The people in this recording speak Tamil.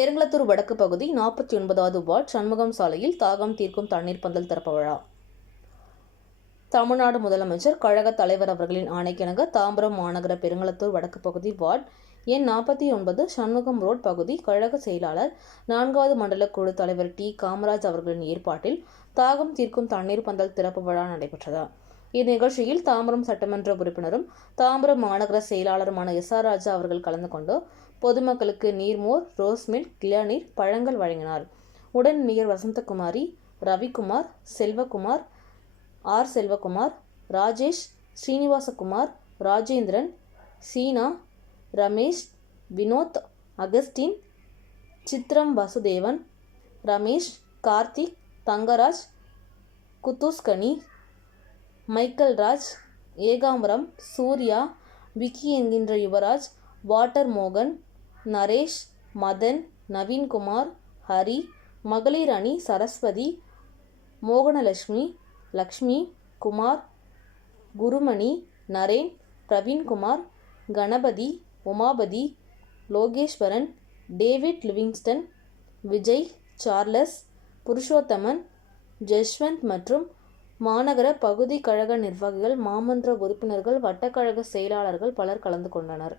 பெருங்களத்தூர் வடக்கு பகுதி நாற்பத்தி ஒன்பதாவது வார்டு சண்முகம் சாலையில் தாகம் தீர்க்கும் தண்ணீர் பந்தல் திறப்பு விழா. தமிழ்நாடு முதலமைச்சர் கழக தலைவர் அவர்களின் ஆணைக்கிணங்க தாம்பரம் மாநகர பெருங்களத்தூர் வடக்கு பகுதி வார்டு எண் நாற்பத்தி ஒன்பது சண்முகம் ரோட் பகுதி கழக செயலாளர் நான்காவது மண்டல குழு தலைவர் டி. காமராஜ் அவர்களின் ஏற்பாட்டில் தாகம் தீர்க்கும் தண்ணீர் பந்தல் திறப்பு விழா நடைபெற்றது. இந்நிகழ்ச்சியில் தாம்பரம் சட்டமன்ற உறுப்பினரும் தாம்பரம் மாநகர செயலாளருமான எஸ் ஆர் ராஜா அவர்கள் கலந்து கொண்டு பொதுமக்களுக்கு நீர்மோர் ரோஸ் மில்க் இளநீர் பழங்கள் வழங்கினார். உடன் mayor Vasanthakumari Ravikumar Selvakumar R Selvakumar Rajesh Srinivasakumar Rajendran Seena Ramesh Vinoth Augustine Chithram Vasudevan Ramesh Karthik Thangaraj Kuddusgani Michael Raj Ekambaram Surya Vicky என்கின்ற யுவராஜ் வாட்டர் மோகன் நரேஷ் மதன் நவீன்குமார் ஹரி மகளிர் அணி Saraswathi Mohanalakshmi Lakshmi Kumar Gurumani Naren Praveenkumar Ganapathi Umapathi Lokeshwaran David Livingston Vijay Charles Purushothaman Jaswanth மற்றும் மாநகர பகுதி கழக நிர்வாகிகள் மாமன்ற உறுப்பினர்கள் வட்டக்கழக செயலாளர்கள் பலர் கலந்து கொண்டனர்.